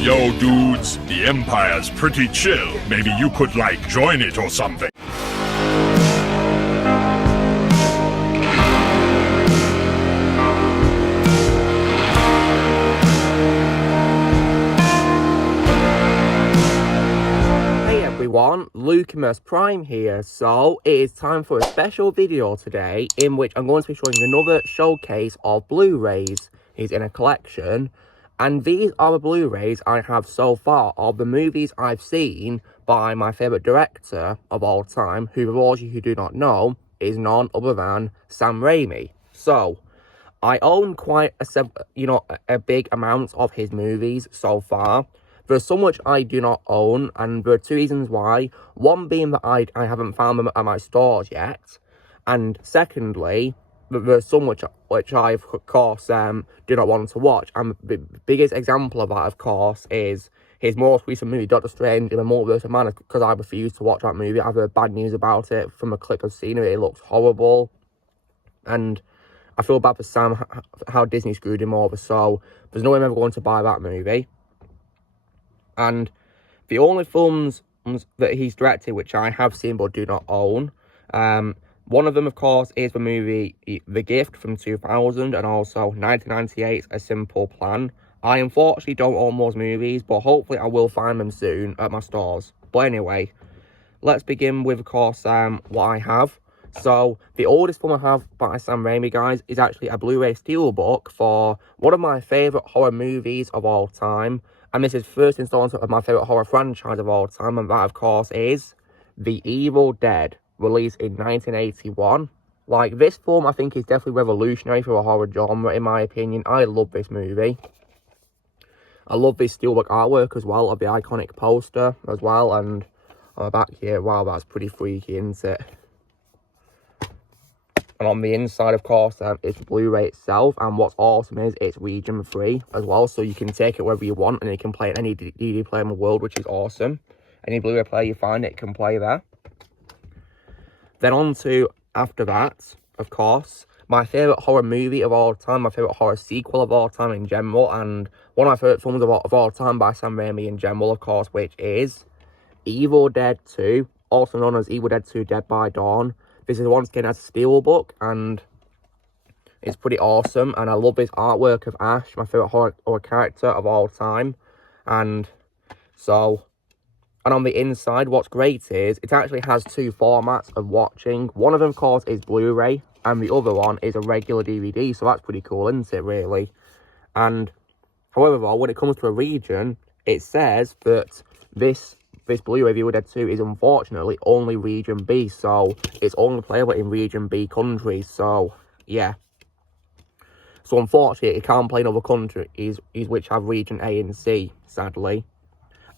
Yo, dudes, the Empire's pretty chill. Maybe you could, like, join it or something. Hey everyone, Lucimus Prime here. So, it is time for a special video today in which I'm going to be showing another showcase of Blu-rays. It's in a collection. And these are the Blu-rays I have so far of the movies I've seen by my favourite director of all time, who, for those of you who do not know, is none other than Sam Raimi. So, I own quite a big amount of his movies so far. There's so much I do not own, and there are two reasons why. One being that I haven't found them at my stores yet, and secondly, there's so much which I, of course, do not want to watch. And the biggest example of that, of course, is his most recent movie, Doctor Strange in the Multiverse of Madness, because I refuse to watch that movie. I've heard bad news about it from a clip I've seen. It looks horrible. And I feel bad for Sam, how Disney screwed him over. So there's no way I'm ever going to buy that movie. And the only films that he's directed, which I have seen but do not own, one of them, of course, is the movie The Gift from 2000 and also 1998's A Simple Plan. I unfortunately don't own those movies, but hopefully I will find them soon at my stores. But anyway, let's begin with, of course, what I have. So, the oldest film I have by Sam Raimi, guys, is actually a Blu-ray steelbook for one of my favourite horror movies of all time. And this is first installment of my favourite horror franchise of all time, and that, of course, is The Evil Dead, released in 1981. Like, this film, I think, is definitely revolutionary for a horror genre, in my opinion. I love this movie. I love this steelbook artwork as well, of the iconic poster as well, and on the back here, wow, that's pretty freaky, isn't it? And on the inside, of course, it's the Blu-ray itself, and what's awesome is it's region free as well, so you can take it wherever you want, and it can play at any DVD player in the world, which is awesome. Any Blu-ray player you find, it can play there. Then on to, after that, of course, my favourite horror movie of all time, my favourite horror sequel of all time in general, and one of my favourite films of all time by Sam Raimi in general, of course, which is Evil Dead 2, also known as Evil Dead 2 Dead by Dawn. This is once again as a steelbook, and it's pretty awesome, and I love this artwork of Ash, my favourite horror character of all time, and so... And on the inside, what's great is it actually has two formats of watching. One of them, of course, is Blu-ray, and the other one is a regular DVD. So that's pretty cool, isn't it, really? And however, when it comes to a region, it says that this Blu-ray Evil Dead 2 is unfortunately only region B. So it's only playable in region B countries. So, yeah. So unfortunately, it can't play in other countries which have region A and C, sadly.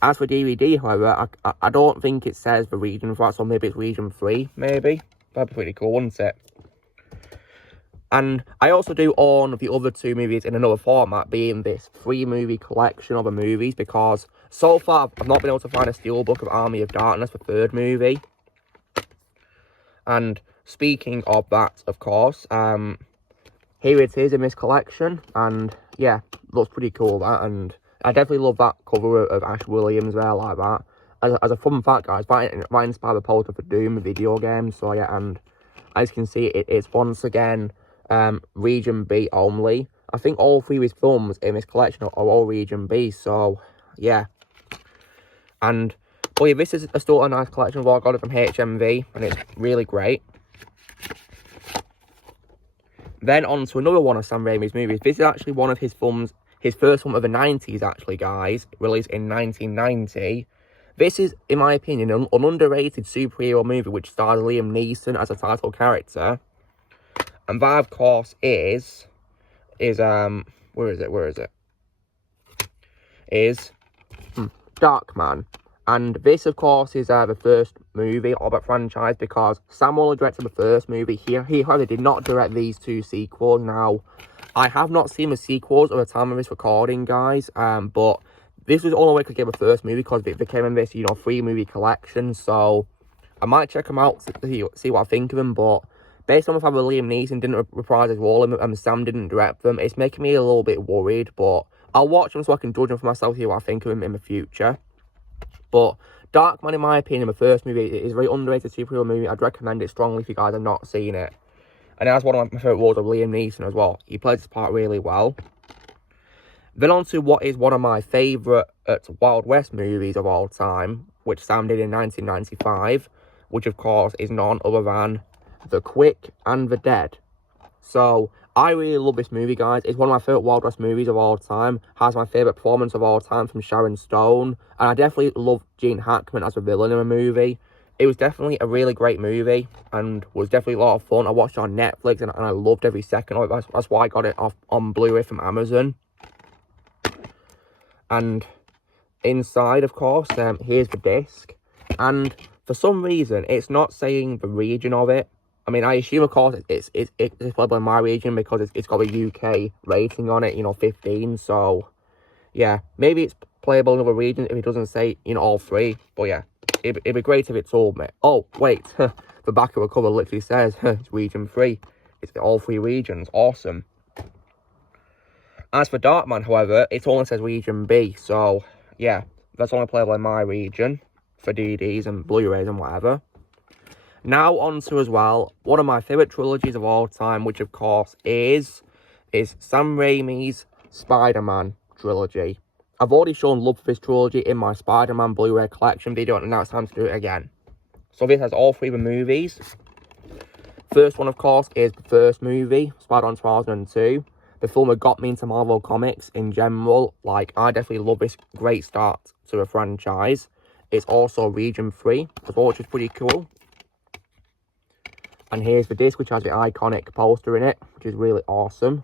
As for DVD, however, I don't think it says the region for that, so maybe it's region 3, maybe. That'd be pretty cool, wouldn't it? And I also do own the other two movies in another format, being this 3-movie collection of the movies, because so far I've not been able to find a steelbook of Army of Darkness, the third movie. And speaking of that, of course, here it is in this collection, and yeah, looks pretty cool, that, and... I definitely love that cover of Ash Williams there, like that. As a fun fact, guys, that inspired the poster for Doom, the video game. So, yeah, and as you can see, it's once again region B only. I think all three of his films in this collection are all region B, so, yeah. And, but yeah, this is still a nice collection of all I got it from HMV, and it's really great. Then on to another one of Sam Raimi's movies. This is actually one of his films. His first film of the 90s, actually, guys, released in 1990. This is, in my opinion, an underrated superhero movie which stars Liam Neeson as a title character. And that, of course, is Darkman. And this, of course, is the first movie of that franchise, because Sam only directed the first movie. He however, did not direct these two sequels. Now, I have not seen the sequels at the time of this recording, guys, but this was the only way I could get the first movie, because it became in this, 3-movie collection, so I might check them out to see what I think of them, but based on the fact that Liam Neeson didn't reprise his role and Sam didn't direct them, it's making me a little bit worried, but I'll watch them so I can judge them for myself, see what I think of them in the future. But Darkman, in my opinion, the first movie, is a very underrated superhero movie. I'd recommend it strongly if you guys have not seen it. And it has one of my favourite roles of Liam Neeson as well. He plays this part really well. Then on to what is one of my favourite Wild West movies of all time, which Sam did in 1995, which of course is none other than The Quick and the Dead. So, I really love this movie, guys. It's one of my favourite Wild West movies of all time. Has my favourite performance of all time from Sharon Stone. And I definitely love Gene Hackman as a villain in the movie. It was definitely a really great movie and was definitely a lot of fun. I watched it on Netflix and I loved every second of it. That's why I got it on Blu-ray from Amazon. And inside, of course, here's the disc. And for some reason, it's not saying the region of it. I mean, I assume, of course, it's playable in my region because it's got a UK rating on it, 15. So, yeah, maybe it's playable in other regions if it doesn't say, all three. But, yeah, it'd be great if it told me. Oh, wait, the back of the cover literally says it's region 3. It's all 3 regions. Awesome. As for Darkman, however, it only says region B. So, yeah, that's only playable in my region for DVDs and Blu-rays and whatever. Now on to, as well, one of my favourite trilogies of all time, which of course is Sam Raimi's Spider-Man trilogy. I've already shown love for this trilogy in my Spider-Man Blu-ray collection video, and now it's time to do it again. So this has all 3 of the movies. First one, of course, is the first movie, Spider-Man 2002. The film that got me into Marvel Comics in general. Like, I definitely love this great start to the franchise. It's also region 3 as well, which is pretty cool. And here's the disc, which has the iconic poster in it, which is really awesome.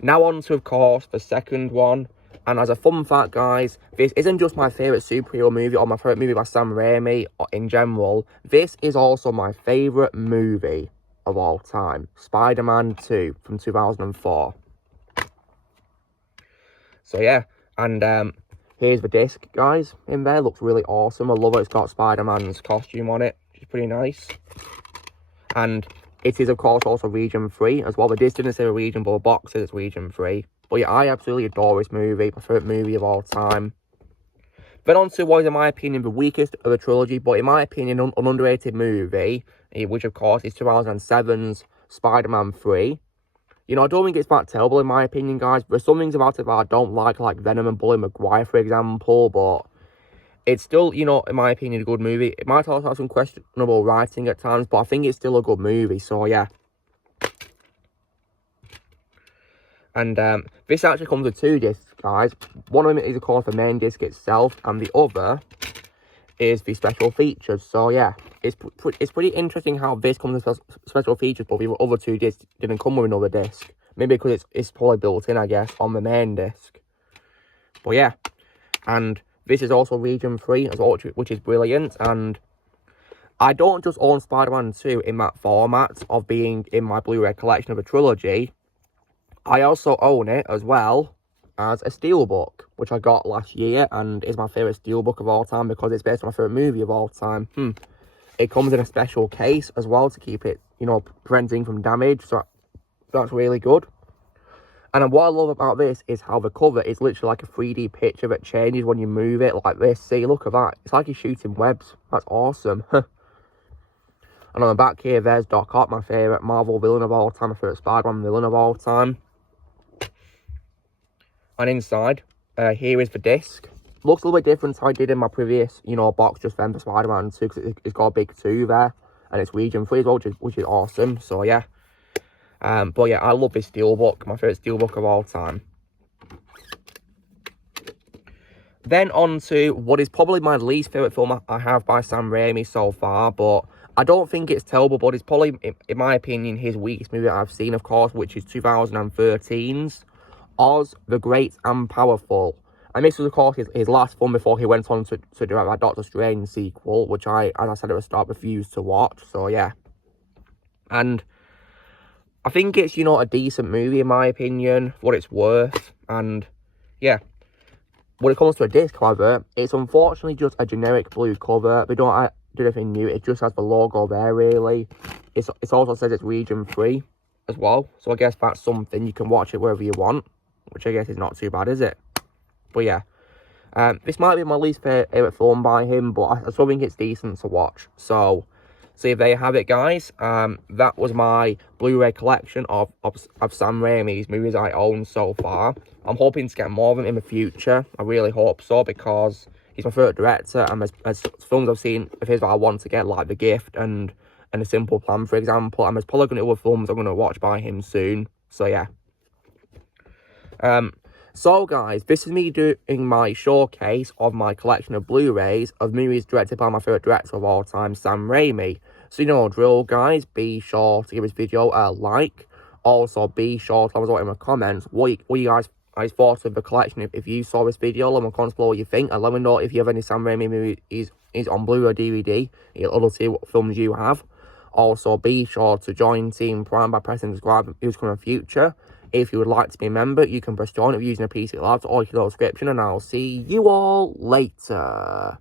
Now on to, of course, the second one. And as a fun fact, guys, this isn't just my favourite superhero movie or my favourite movie by Sam Raimi in general. This is also my favourite movie of all time. Spider-Man 2 from 2004. So, yeah. And here's the disc, guys, in there. Looks really awesome. I love it. It's got Spider-Man's costume on it. Which is pretty nice. And it is, of course, also region 3 as well. The disc didn't say a region, but the box says it's region 3. But yeah, I absolutely adore this movie. My favourite movie of all time. Then on to what is, in my opinion, the weakest of the trilogy, but in my opinion, an underrated movie, which, of course, is 2007's Spider-Man 3. I don't think it's that terrible, in my opinion, guys. There's some things about it that I don't like Venom and Bully Maguire, for example, but it's still, in my opinion, a good movie. It might also have some questionable writing at times, but I think it's still a good movie, so yeah. And this actually comes with 2 discs, guys. One of them is, of course, the main disc itself, and the other is the special features. So yeah, it's pretty interesting how this comes with special features, but the other 2 discs didn't come with another disc. Maybe because it's probably built in, I guess, on the main disc. But yeah, and this is also region 3 as well, which is brilliant. And I don't just own Spider-Man 2 in that format of being in my Blu-ray collection of a trilogy. I also own it as well as a steelbook, which I got last year and is my favourite steelbook of all time because it's based on my favourite movie of all time. It comes in a special case as well to keep it, preventing from damage, so that's really good. And what I love about this is how the cover is literally like a 3D picture that changes when you move it like this. See, look at that. It's like you're shooting webs. That's awesome. And on the back here, there's Doc Ock, my favourite Marvel villain of all time, my favourite Spider-Man villain of all time. And inside, here is the disc. Looks a little bit different to how I did in my previous, box just then for Spider-Man 2, because it's got a big 2 there. And it's region 3 as well, which is awesome. So, yeah. But yeah, I love this steelbook, my favourite steelbook of all time. Then on to what is probably my least favourite film I have by Sam Raimi so far, but I don't think it's terrible, but it's probably, in my opinion, his weakest movie that I've seen, of course, which is 2013's Oz, the Great and Powerful. And this was, of course, his last film before he went on to direct that Doctor Strange sequel, which I, as I said at the start, refused to watch, so yeah. And I think it's, a decent movie, in my opinion, for what it's worth. And, yeah. When it comes to a disc, however, it's unfortunately just a generic blue cover. They don't do anything new. It just has the logo there, really. It also says it's region 3 as well. So I guess that's something. You can watch it wherever you want. which I guess is not too bad, is it? But yeah, this might be my least favourite film by him, but I still think it's decent to watch. So there you have it, guys. That was my Blu-ray collection of Sam Raimi's movies I own so far. I'm hoping to get more of them in the future. I really hope so, because he's my favourite director, and there's films I've seen of his that I want to get, like The Gift and A Simple Plan, for example. And there's probably going to be other films I'm going to watch by him soon. So yeah. So guys, this is me doing my showcase of my collection of Blu-rays of movies directed by my favourite director of all time, Sam Raimi. So you know the drill, guys. Be sure to give this video a like. Also, be sure to let us know in the comments what you guys thought of the collection. If you saw this video, let me know below what you think, and let me know if you have any Sam Raimi movies on Blu-ray or DVD. I'd love to see what films you have. Also, be sure to join Team Prime by pressing subscribe if you come in the future. If you would like to be a member, you can press join if you're using a PC Labs or your description, and I'll see you all later.